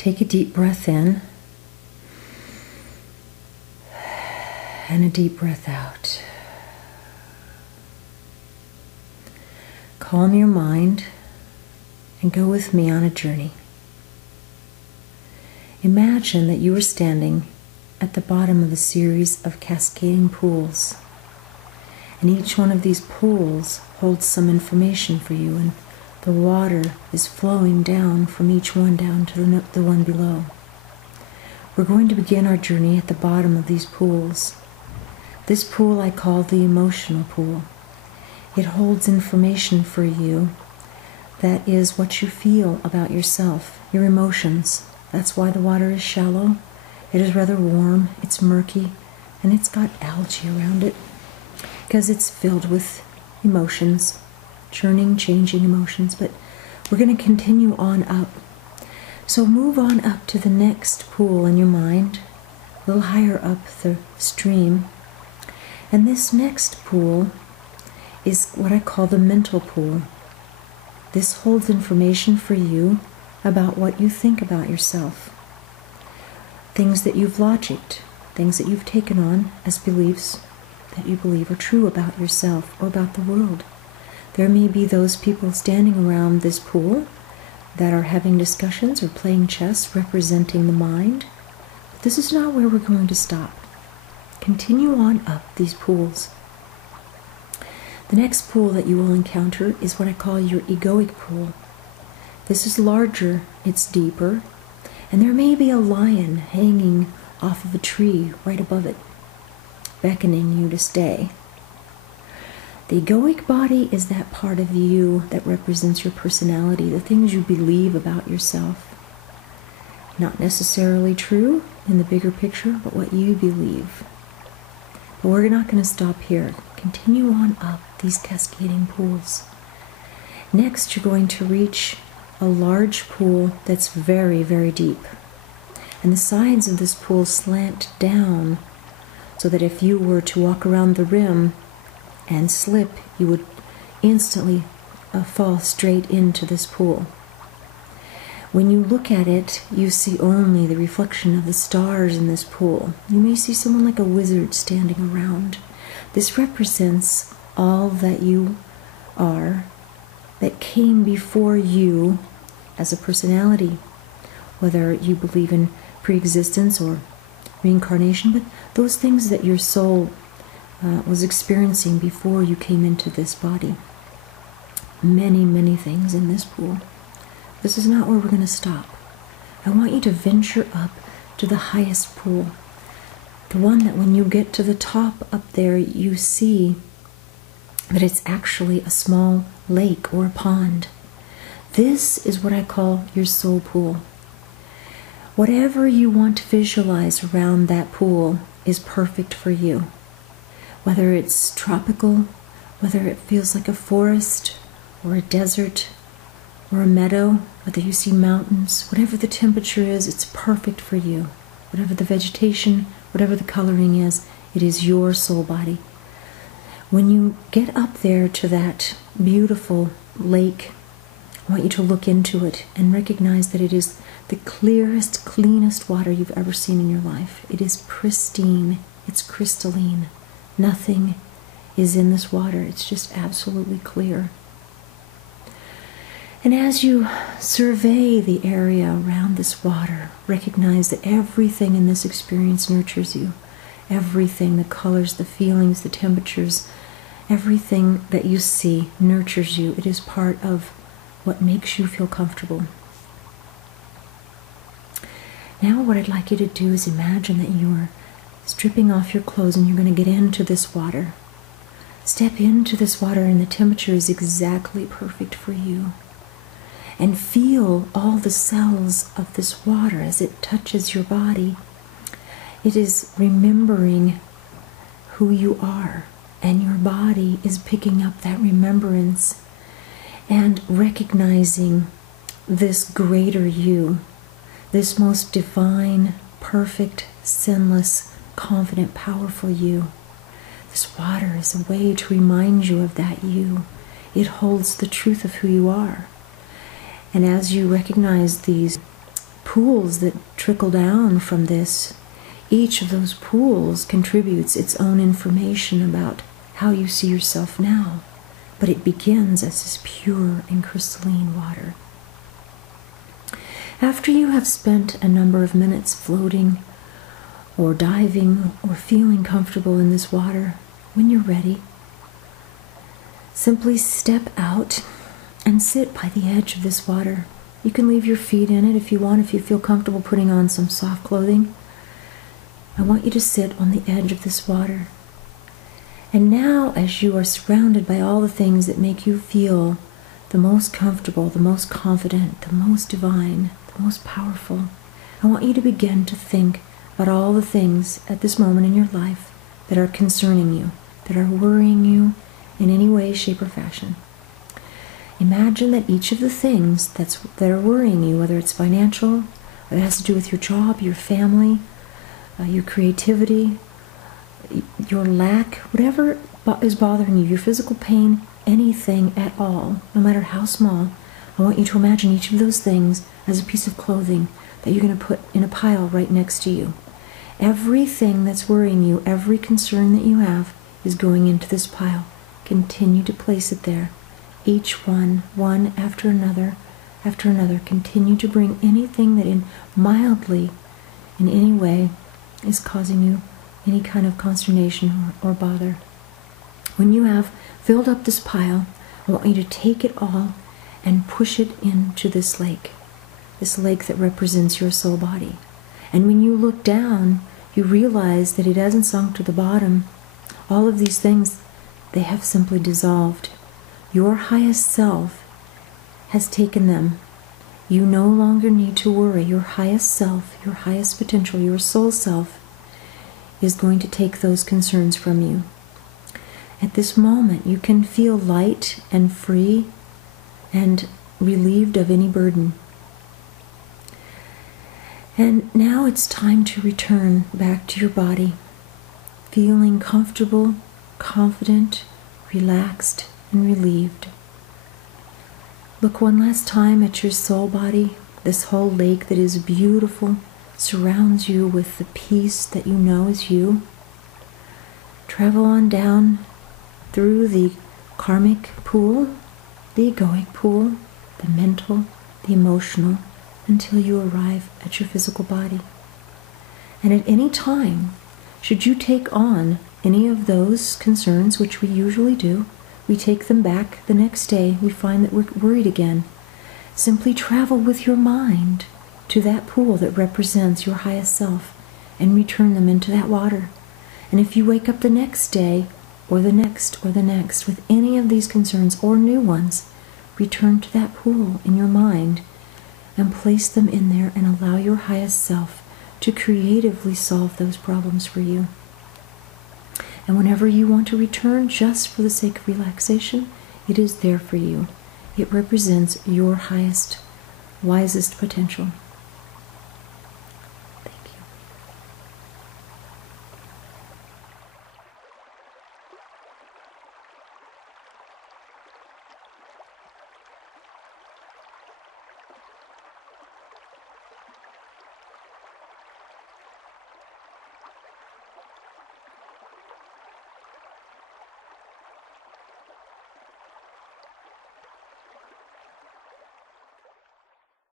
Take a deep breath in and a deep breath out. Calm your mind and go with me on a journey. Imagine that you are standing at the bottom of a series of cascading pools, and each one of these pools holds some information for you, and the water is flowing down from each one down to the one below. We're going to begin our journey at the bottom of these pools. This pool I call the emotional pool. It holds information for you that is what you feel about yourself, your emotions. That's why the water is shallow. It is rather warm, it's murky, and it's got algae around it because it's filled with emotions, churning, changing emotions. But we're going to continue on up. So move on up to the next pool in your mind, a little higher up the stream. And this next pool is what I call the mental pool. This holds information for you about what you think about yourself. Things that you've logicked, things that you've taken on as beliefs that you believe are true about yourself or about the world. There may be those people standing around this pool that are having discussions or playing chess representing the mind. But this is not where we're going to stop. Continue on up these pools. The next pool that you will encounter is what I call your egoic pool. This is larger, it's deeper, and there may be a lion hanging off of a tree right above it, beckoning you to stay. The egoic body is that part of you that represents your personality, the things you believe about yourself. Not necessarily true in the bigger picture, but what you believe. But we're not going to stop here. Continue on up these cascading pools. Next, you're going to reach a large pool that's very, very deep. And the sides of this pool slant down so that if you were to walk around the rim and slip, you would instantly fall straight into this pool. When you look at it, you see only the reflection of the stars in this pool. You may see someone like a wizard standing around. This represents all that you are, that came before you as a personality, whether you believe in pre-existence or reincarnation, but those things that your soul was experiencing before you came into this body. Many, many things in this pool. This is not where we're going to stop. I want you to venture up to the highest pool. The one that when you get to the top up there, you see that it's actually a small lake or a pond. This is what I call your soul pool. Whatever you want to visualize around that pool is perfect for you. Whether it's tropical, whether it feels like a forest or a desert or a meadow, whether you see mountains, whatever the temperature is, it's perfect for you. Whatever the vegetation, whatever the coloring is, it is your soul body. When you get up there to that beautiful lake, I want you to look into it and recognize that it is the clearest, cleanest water you've ever seen in your life. It is pristine. It's crystalline. Nothing is in this water. It's just absolutely clear. And as you survey the area around this water, recognize that everything in this experience nurtures you. Everything, the colors, the feelings, the temperatures, everything that you see nurtures you. It is part of what makes you feel comfortable. Now what I'd like you to do is imagine that you're stripping off your clothes and you're going to get into this water. Step into this water and the temperature is exactly perfect for you. And feel all the cells of this water as it touches your body. It is remembering who you are, and your body is picking up that remembrance and recognizing this greater you, this most divine, perfect, sinless, confident, powerful you. This water is a way to remind you of that you. It holds the truth of who you are. And as you recognize these pools that trickle down from this, each of those pools contributes its own information about how you see yourself now, but it begins as this pure and crystalline water. After you have spent a number of minutes floating or diving or feeling comfortable in this water, when you're ready, simply step out and sit by the edge of this water. You can leave your feet in it if you want, if you feel comfortable putting on some soft clothing. I want you to sit on the edge of this water. And now, as you are surrounded by all the things that make you feel the most comfortable, the most confident, the most divine, the most powerful, I want you to begin to think about all the things at this moment in your life that are concerning you, that are worrying you in any way, shape, or fashion. Imagine that each of the things that are worrying you, whether it's financial, or it has to do with your job, your family, your creativity, your lack, whatever is bothering you, your physical pain, anything at all, no matter how small, I want you to imagine each of those things as a piece of clothing that you're going to put in a pile right next to you. Everything that's worrying you, every concern that you have, is going into this pile. Continue to place it there. Each one after another, continue to bring anything that mildly, in any way, is causing you any kind of consternation or bother. When you have filled up this pile, I want you to take it all and push it into this lake that represents your soul body. And when you look down, you realize that it hasn't sunk to the bottom. All of these things, they have simply dissolved. Your highest self has taken them. You no longer need to worry. Your highest self, your highest potential, your soul self is going to take those concerns from you. At this moment, you can feel light and free and relieved of any burden. And now it's time to return back to your body, feeling comfortable, confident, relaxed, and relieved. Look one last time at your soul body. This whole lake that is beautiful surrounds you with the peace that you know is you. Travel on down through the karmic pool, the egoic pool, the mental, the emotional, until you arrive at your physical body. And at any time, should you take on any of those concerns, which we usually do, we take them back the next day, we find that we're worried again. Simply travel with your mind to that pool that represents your highest self and return them into that water. And if you wake up the next day, or the next, or the next, with any of these concerns or new ones, return to that pool in your mind and place them in there and allow your highest self to creatively solve those problems for you. And whenever you want to return, just for the sake of relaxation, it is there for you. It represents your highest, wisest potential.